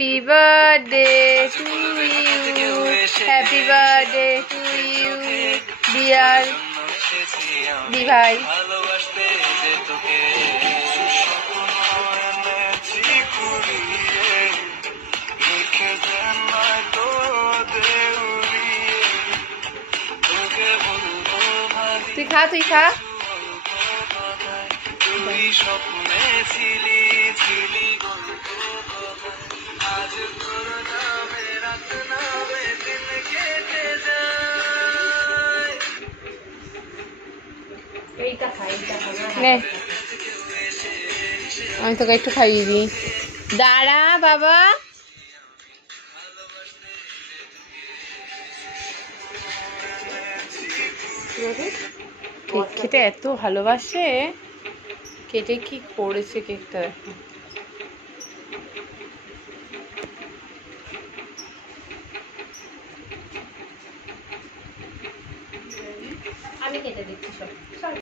Happy birthday to you, happy birthday to you dear দি ভাই। তুই খা, তুই খা। আমি তোকে একটু খাইয়ে দিই, দাঁড়া বাবা। কেক খেতে এত ভালোবাসে, কেটে কি করেছে কেকটা দেখো। আমি কেটে দিচ্ছি সব।